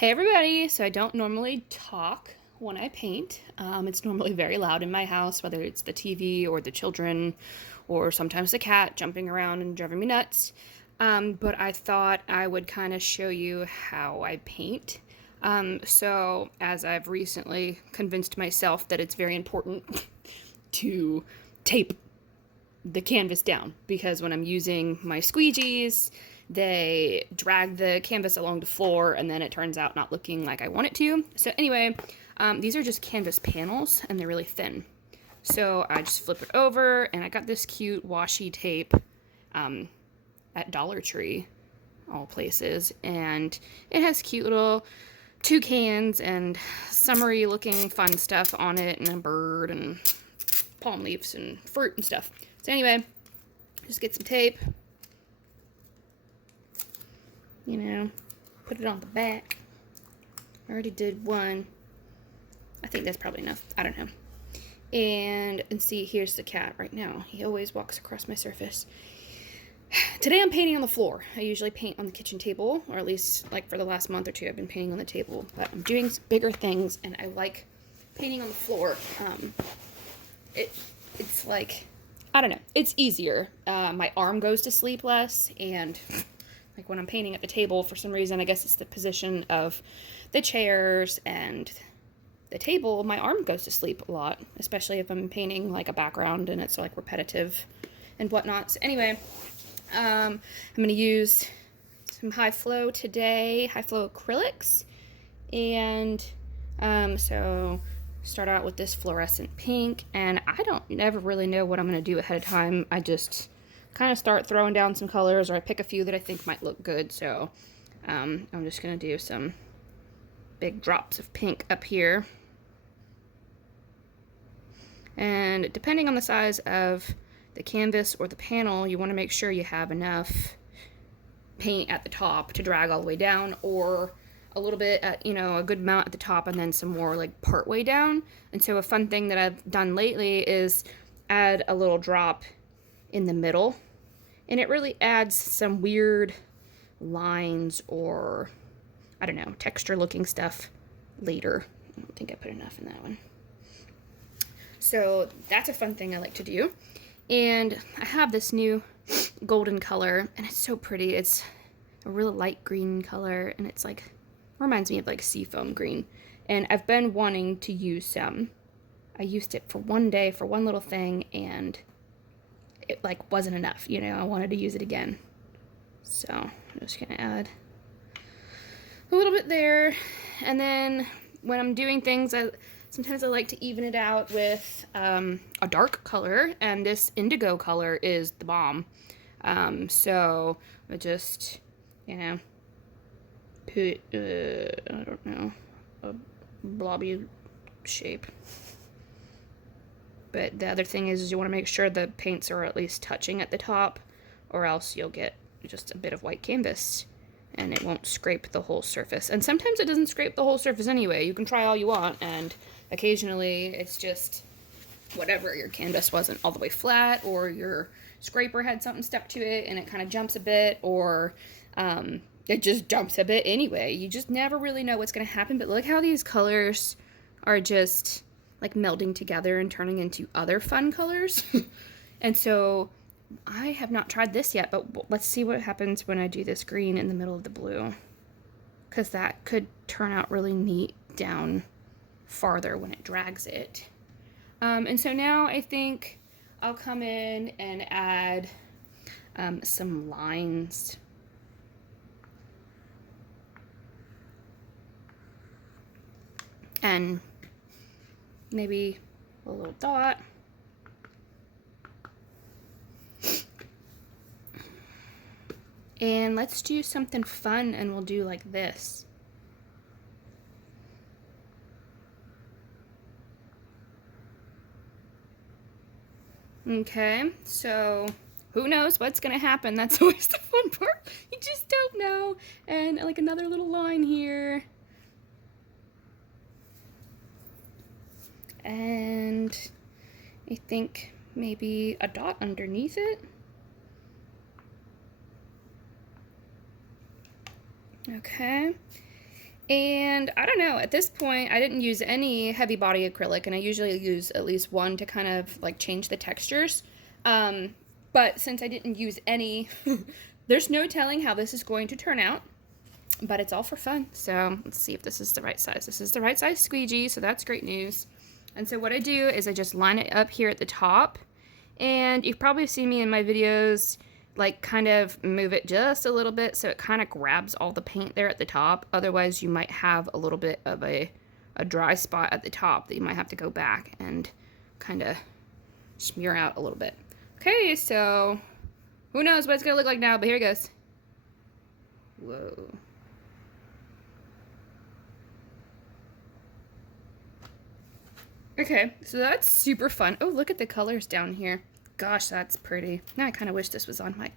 Hey everybody! So I don't normally talk when I paint. It's normally very loud in my house, whether it's the TV or the children or sometimes the cat jumping around and driving me nuts. But I thought I would kind of show you how I paint. So as I've recently convinced myself that it's very important to tape the canvas down because when I'm using my squeegees, they drag the canvas along the floor and then it turns out not looking like I want it to. So anyway, these are just canvas panels and they're really thin. So I just flip it over and I got this cute washi tape at Dollar Tree, all places, and it has cute little toucans and summery looking fun stuff on it and a bird and palm leaves and fruit and stuff. So anyway, just get some tape, put it on the back. I already did one. I think that's probably enough. I don't know. And see, here's the cat right now. He always walks across my surface. Today I'm painting on the floor. I usually paint on the kitchen table, or at least like for the last month or two I've been painting on the table, but I'm doing bigger things and I like painting on the floor. It's like, I don't know, it's easier. My arm goes to sleep less, and like when I'm painting at the table, for some reason, I guess it's the position of the chairs and the table, my arm goes to sleep a lot, especially if I'm painting like a background and it's like repetitive and whatnot. So anyway, I'm going to use some high flow today, high flow acrylics, and so start out with this fluorescent pink, and I don't never really know what I'm going to do ahead of time. I just kind of start throwing down some colors, or I pick a few that I think might look good. So I'm just going to do some big drops of pink up here, and depending on the size of the canvas or the panel, you want to make sure you have enough paint at the top to drag all the way down, or a little bit at, a good amount at the top and then some more like part way down. And so a fun thing that I've done lately is add a little drop in the middle, and it really adds some weird lines or, I don't know, texture looking stuff later. I don't think I put enough in that one. So that's a fun thing I like to do. And I have this new golden color, and it's so pretty. It's a really light green color, and it's like, reminds me of like seafoam green. And I've been wanting to use some. I used it for one day for one little thing, and it like wasn't enough, I wanted to use it again. So I'm just gonna add a little bit there. And then when I'm doing things, sometimes I like to even it out with a dark color, and this indigo color is the bomb. So I just, put, I don't know, a blobby shape. But the other thing is you want to make sure the paints are at least touching at the top, or else you'll get just a bit of white canvas and it won't scrape the whole surface. And sometimes it doesn't scrape the whole surface anyway. You can try all you want, and occasionally it's just whatever, your canvas wasn't all the way flat, or your scraper had something stuck to it and it kind of jumps a bit, or it just jumps a bit anyway. You just never really know what's going to happen. But look how these colors are just like melding together and turning into other fun colors. And so I have not tried this yet, but let's see what happens when I do this green in the middle of the blue, because that could turn out really neat down farther when it drags it. And so now I think I'll come in and add some lines. And maybe a little dot. And let's do something fun, and we'll do like this. Okay, so who knows what's gonna happen? That's always the fun part. You just don't know. And like another little line here. And I think maybe a dot underneath it. Okay. And I don't know, at this point, I didn't use any heavy body acrylic, and I usually use at least one to kind of like change the textures. But since I didn't use any, there's no telling how this is going to turn out, but it's all for fun. So let's see if this is the right size. This is the right size squeegee, so that's great news. And so what I do is I just line it up here at the top, and you've probably seen me in my videos like kind of move it just a little bit so it kind of grabs all the paint there at the top. Otherwise you might have a little bit of a dry spot at the top that you might have to go back and kind of smear out a little bit. Okay, so who knows what it's gonna look like now, but here it goes. Whoa. Okay, so that's super fun. Oh, look at the colors down here. Gosh, that's pretty. Now I kind of wish this was on my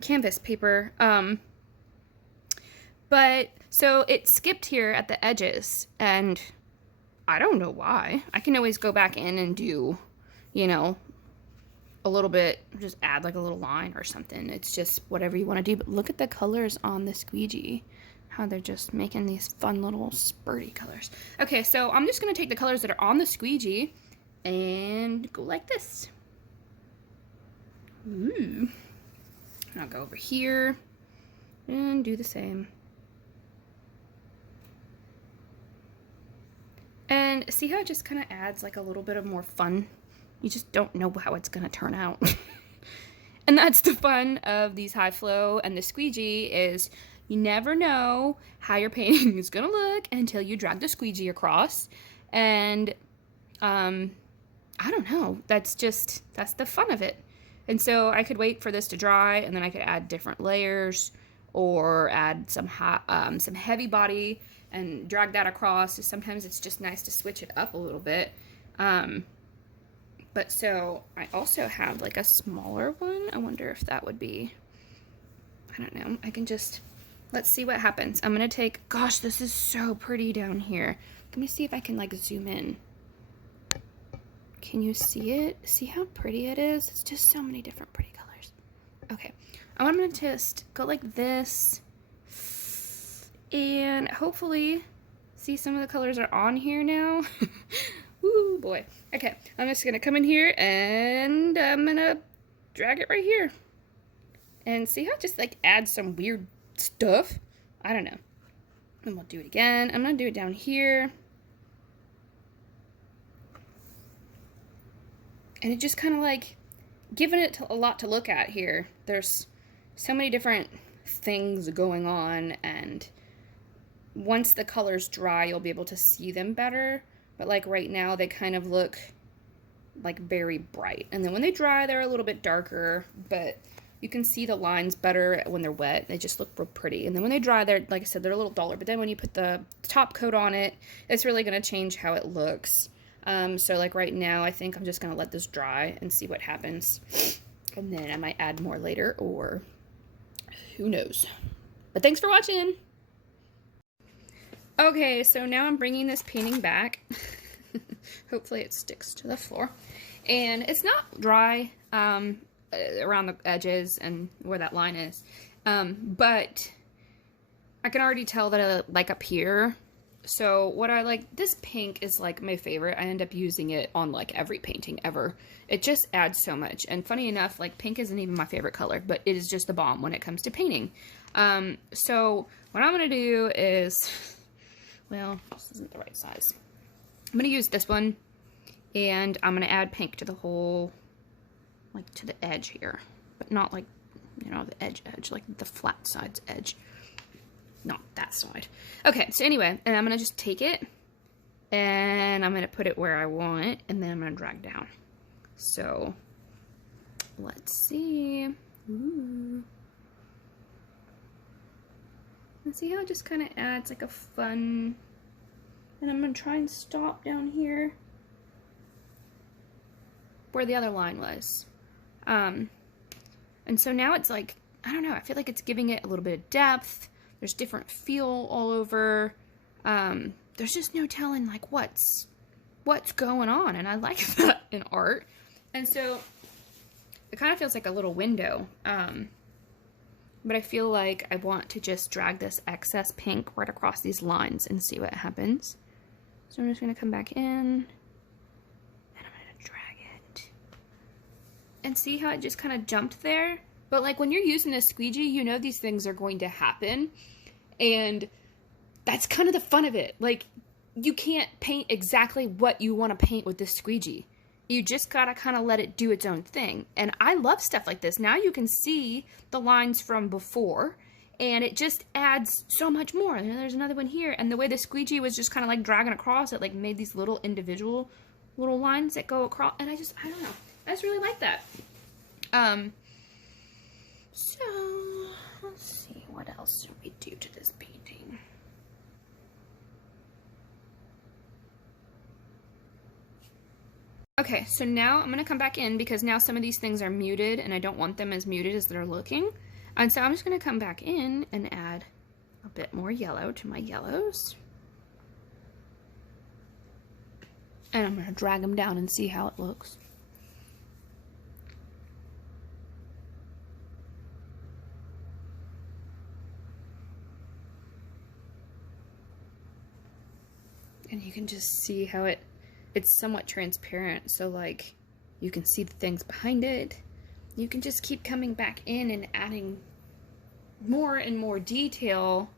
canvas paper. But so it skipped here at the edges, and I don't know why. I can always go back in and do, you know, a little bit, just add like a little line or something. It's just whatever you want to do. But look at the colors on the squeegee, how they're just making these fun little spurty colors. Okay, so I'm just going to take the colors that are on the squeegee and go like this. Ooh. And I'll go over here and do the same. And see how it just kind of adds like a little bit of more fun? You just don't know how it's going to turn out. And that's the fun of these high flow and the squeegee, is you never know how your painting is going to look until you drag the squeegee across. And I don't know, that's the fun of it. And so I could wait for this to dry, and then I could add different layers or add some heavy body and drag that across. So sometimes it's just nice to switch it up a little bit. But so I also have like a smaller one. I wonder if that would be, I don't know. I can just, let's see what happens. I'm going to take, gosh, this is so pretty down here. Let me see if I can like zoom in. Can you see it? See how pretty it is? It's just so many different pretty colors. Okay, I'm going to just go like this and hopefully see some of the colors are on here now. Ooh, boy. Okay, I'm just going to come in here and I'm going to drag it right here. And see how it just like adds some weird stuff? I don't know. And we'll do it again. I'm going to do it down here. And it just kind of like giving it a lot to look at here. There's so many different things going on, and once the colors dry, you'll be able to see them better. But like right now, they kind of look like very bright. And then when they dry, they're a little bit darker, but you can see the lines better when they're wet. They just look real pretty. And then when they dry, they're, like I said, they're a little duller. But then when you put the top coat on it, it's really going to change how it looks. So like right now, I think I'm just going to let this dry and see what happens. And then I might add more later, or who knows. But thanks for watching. Okay, so now I'm bringing this painting back. Hopefully it sticks to the floor. And it's not dry around the edges and where that line is. But I can already tell that I like up here. So what I like, this pink is like my favorite. I end up using it on like every painting ever. It just adds so much. And funny enough, like pink isn't even my favorite color, but it is just the bomb when it comes to painting. So what I'm going to do is, well, this isn't the right size. I'm going to use this one, and I'm going to add pink to the whole, like to the edge here, but not like, you know, the edge, like the flat sides edge. Not that side. Okay, so anyway, and I'm going to just take it, and I'm going to put it where I want it, and then I'm going to drag down. So, let's see. Ooh. And see how it just kind of adds like a fun, and I'm going to try and stop down here where the other line was. And so now it's like, I don't know, I feel like it's giving it a little bit of depth. There's different feel all over. There's just no telling like what's going on, and I like that in art. And so it kind of feels like a little window. but I feel like I want to just drag this excess pink right across these lines and see what happens. So I'm just going to come back in and I'm going to drag it. And see how it just kind of jumped there? But like when you're using a squeegee, you know these things are going to happen. And that's kind of the fun of it. Like you can't paint exactly what you want to paint with this squeegee. You just gotta kind of let it do its own thing. And I love stuff like this. Now you can see the lines from before and it just adds so much more. And there's another one here. And the way the squeegee was just kind of like dragging across, it like made these little individual little lines that go across. And I don't know. I just really like that. So let's see, what else should we do to this painting? Okay, so now I'm gonna come back in because now some of these things are muted and I don't want them as muted as they're looking. And so I'm just gonna come back in and add a bit more yellow to my yellows. And I'm gonna drag them down and see how it looks. And you can just see how it's somewhat transparent, so like you can see the things behind it. You can just keep coming back in and adding more and more detail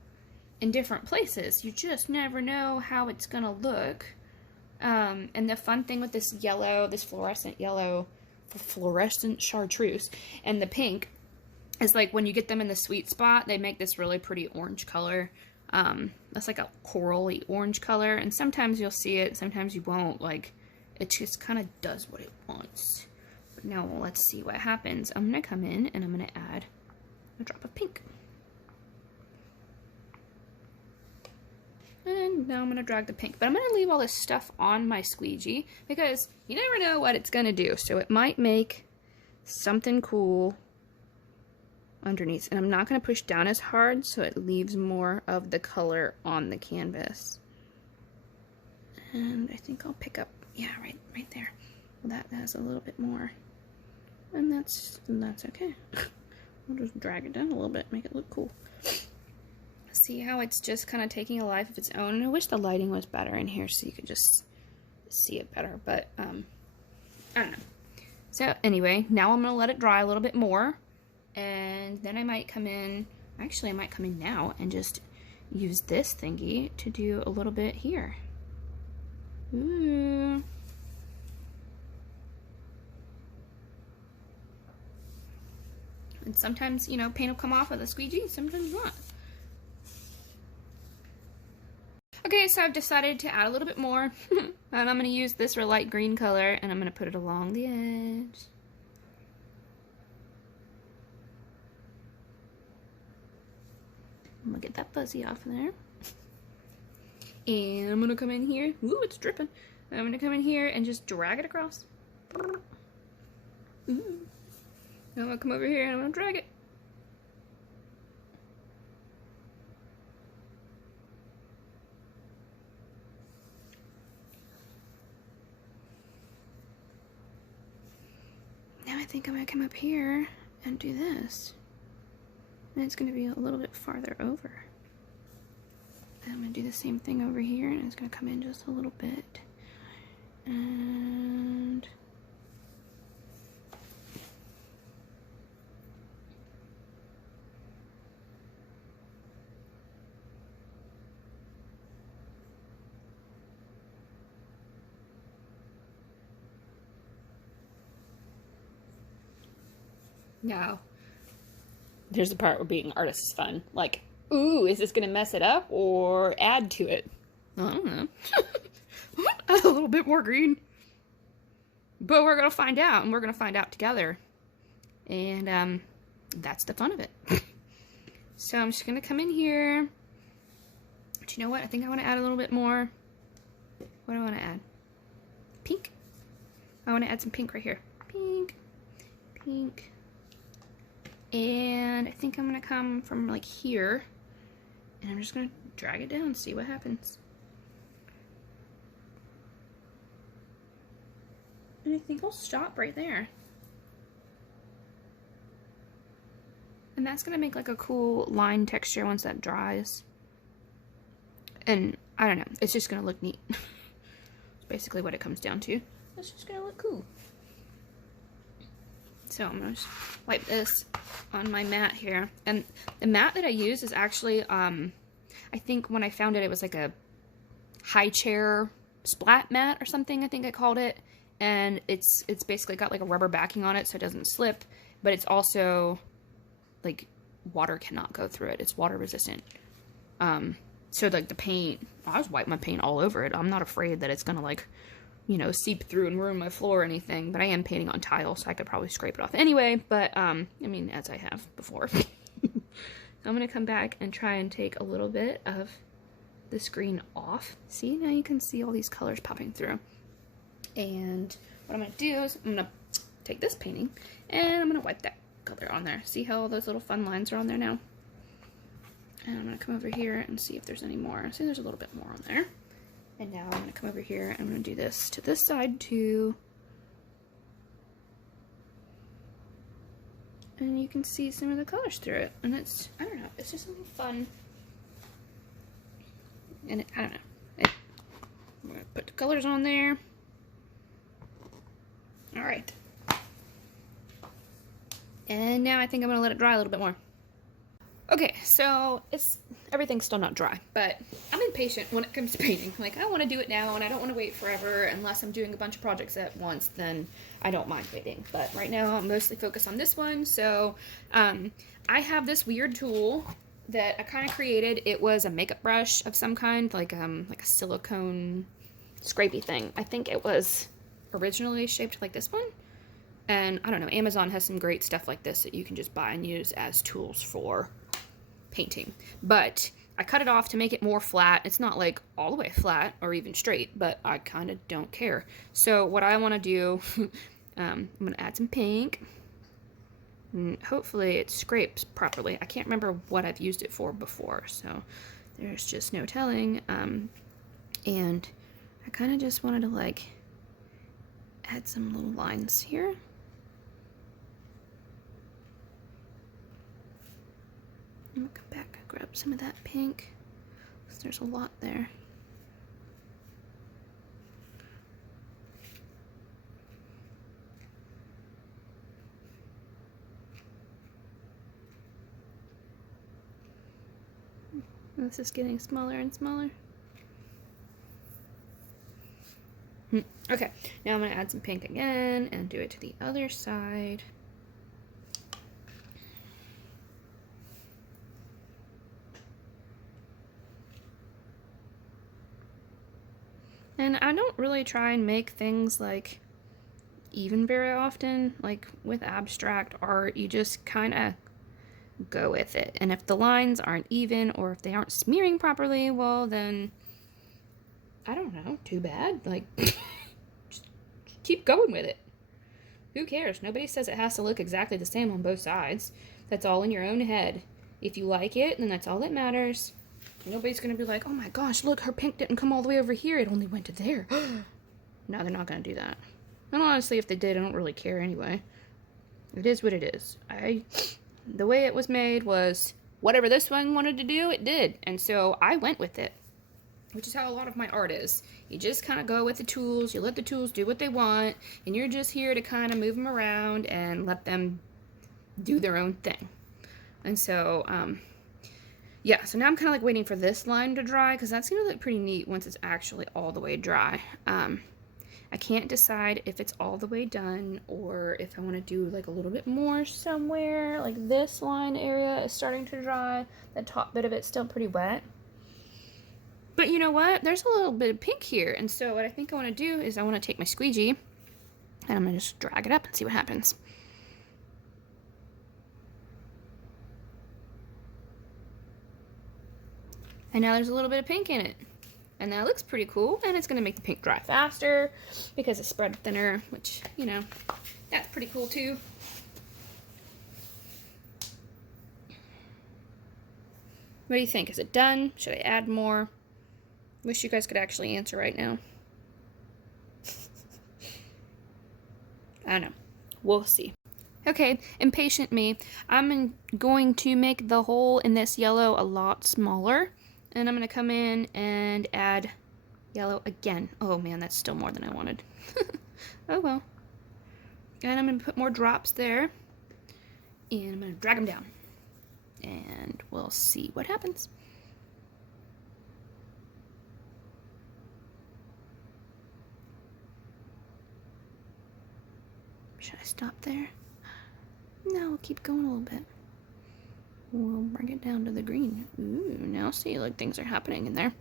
in different places. You just never know how it's gonna look. And the fun thing with this yellow, this fluorescent yellow, fluorescent chartreuse, and the pink is like when you get them in the sweet spot, they make this really pretty orange color. That's like a corally orange color, and sometimes you'll see it, sometimes you won't. Like, it just kind of does what it wants. But now let's see what happens. I'm gonna come in and I'm gonna add a drop of pink. And now I'm gonna drag the pink, but I'm gonna leave all this stuff on my squeegee because you never know what it's gonna do. So it might make something cool underneath, and I'm not going to push down as hard so it leaves more of the color on the canvas. And I think I'll pick up, yeah, right there. That has a little bit more, and that's okay. I'll just drag it down a little bit, make it look cool. See how it's just kind of taking a life of its own. I wish the lighting was better in here so you could just see it better, but I don't know. So anyway, now I'm going to let it dry a little bit more. And then I might come in, actually I might come in now and just use this thingy to do a little bit here. Ooh. And sometimes, you know, paint will come off with a squeegee, sometimes not. Okay, so I've decided to add a little bit more. And I'm going to use this light green color and I'm going to put it along the edge. I'm gonna get that fuzzy off of there. And I'm gonna come in here. Ooh, it's dripping. I'm gonna come in here and just drag it across. Ooh. Now I'm gonna come over here and I'm gonna drag it. Now I think I'm gonna come up here and do this. And it's going to be a little bit farther over. And I'm going to do the same thing over here, and it's going to come in just a little bit. And now there's the part where being an artist is fun. Like, ooh, is this gonna mess it up or add to it? I don't know. Add a little bit more green. But we're gonna find out, and we're gonna find out together. And that's the fun of it. So I'm just gonna come in here. But you know what? I think I wanna add a little bit more. What do I wanna add? Pink. I wanna add some pink right here. Pink. Pink. And I think I'm going to come from like here, and I'm just going to drag it down and see what happens. And I think I'll stop right there. And And that's going to make like a cool line texture once that dries. And I don't know, it's just going to look neat. It's basically what it comes down to. It's just going to look cool. So I'm going to wipe this on my mat here. And the mat that I use is actually, I think when I found it, it was like a high chair splat mat or something, I think I called it. And it's basically got like a rubber backing on it so it doesn't slip. But it's also, like, water cannot go through it. It's water resistant. So like the paint, I just wipe my paint all over it. I'm not afraid that it's going to like, you know, seep through and ruin my floor or anything, but I am painting on tile, so I could probably scrape it off anyway, but, I mean, as I have before. So I'm going to come back and try and take a little bit of this green off. See, now you can see all these colors popping through. And what I'm going to do is I'm going to take this painting, and I'm going to wipe that color on there. See how all those little fun lines are on there now? And I'm going to come over here and see if there's any more. See, there's a little bit more on there. And now I'm going to come over here and I'm going to do this to this side too. And you can see some of the colors through it. And it's, I don't know, it's just a little fun. And it, I don't know. I'm going to put the colors on there. Alright. And now I think I'm going to let it dry a little bit more. Okay, so everything's still not dry, but I'm impatient when it comes to painting. Like, I want to do it now, and I don't want to wait forever. Unless I'm doing a bunch of projects at once, then I don't mind waiting. But right now, I'm mostly focused on this one. So, I have this weird tool that I kind of created. It was a makeup brush of some kind, like a silicone scrapey thing. I think it was originally shaped like this one. And I don't know, Amazon has some great stuff like this that you can just buy and use as tools for painting. But I cut it off to make it more flat. It's not like all the way flat or even straight, but I kind of don't care. So what I want to do, I'm going to add some pink. And hopefully it scrapes properly. I can't remember what I've used it for before, so there's just no telling. And I kind of just wanted to like add some little lines here. I'm gonna come back and grab some of that pink, because there's a lot there. This is getting smaller and smaller. Okay, now I'm gonna add some pink again and do it to the other side. And I don't really try and make things like even very often. Like with abstract art, you just kind of go with it. And if the lines aren't even or if they aren't smearing properly, well then, I don't know, too bad. Like, just keep going with it. Who cares? Nobody says it has to look exactly the same on both sides. That's all in your own head. If you like it, then that's all that matters. Nobody's going to be like, oh my gosh, look, her pink didn't come all the way over here. It only went to there. No, they're not going to do that. And honestly, if they did, I don't really care anyway. It is what it is. The way it was made was whatever this one wanted to do, it did. And so I went with it, which is how a lot of my art is. You just kind of go with the tools. You let the tools do what they want. And you're just here to kind of move them around and let them do their own thing. And so, yeah, so now I'm kind of like waiting for this line to dry because that's going to look pretty neat once it's actually all the way dry. I can't decide if it's all the way done or if I want to do like a little bit more somewhere. Like this line area is starting to dry. The top bit of it's still pretty wet. But you know what? There's a little bit of pink here. And so what I think I want to do is I want to take my squeegee and I'm going to just drag it up and see what happens. And now there's a little bit of pink in it. And that looks pretty cool. And it's going to make the pink dry faster because it's spread thinner, which, you know, that's pretty cool too. What do you think? Is it done? Should I add more? Wish you guys could actually answer right now. I don't know. We'll see. Okay, impatient me. Going to make the hole in this yellow a lot smaller. And I'm going to come in and add yellow again. Oh man, that's still more than I wanted. Oh well. And I'm going to put more drops there. And I'm going to drag them down. And we'll see what happens. Should I stop there? No, we'll keep going a little bit. We'll bring it down to the green. Ooh, now see, like things are happening in there.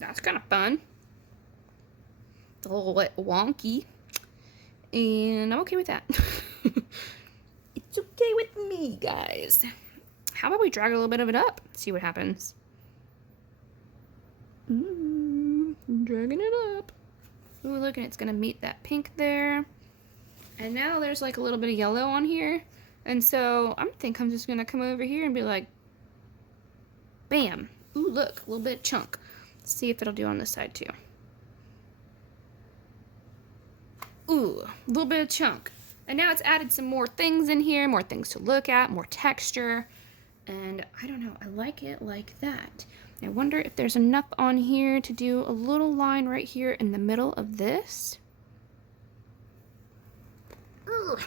That's kind of fun. It's a little bit wonky. And I'm okay with that. It's okay with me, guys. How about we drag a little bit of it up? See what happens. Dragging it up. Ooh, look, and it's gonna meet that pink there. And now there's like a little bit of yellow on here. And so I think I'm just gonna come over here and be like, bam. Ooh, look, a little bit of chunk. Let's see if it'll do on this side too. Ooh, a little bit of chunk. And now it's added some more things in here, more things to look at, more texture. And I don't know, I like it like that. I wonder if there's enough on here to do a little line right here in the middle of this. Ugh.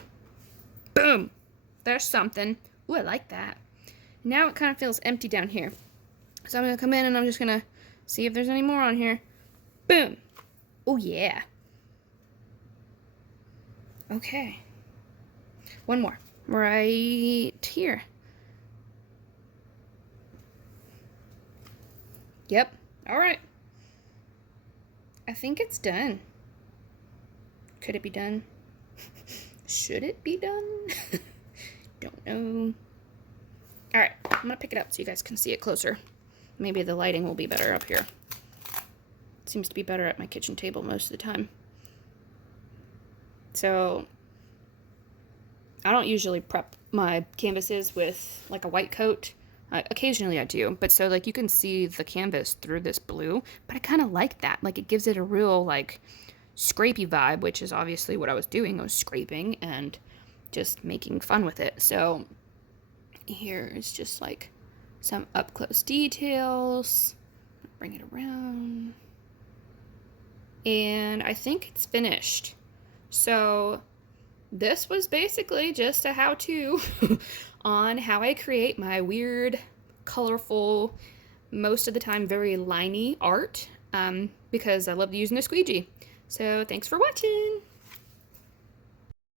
Boom. There's something. Ooh, I like that. Now it kind of feels empty down here. So I'm going to come in and I'm just going to see if there's any more on here. Boom. Oh, yeah. Okay. One more. Right here. Yep. All right. I think it's done. Could it be done? Should it be done? Don't know. All right. I'm going to pick it up so you guys can see it closer. Maybe the lighting will be better up here. It seems to be better at my kitchen table most of the time. So I don't usually prep my canvases with like a white coat. Occasionally I do, but so like you can see the canvas through this blue, but I kind of like that. Like it gives it a real like scrapey vibe, which is obviously what I was doing. I was scraping and just making fun with it. So here is just like some up close details. Bring it around. And I think it's finished. So this was basically just a how-to on how I create my weird, colorful, most of the time very liney art, because I love using a squeegee. So thanks for watching!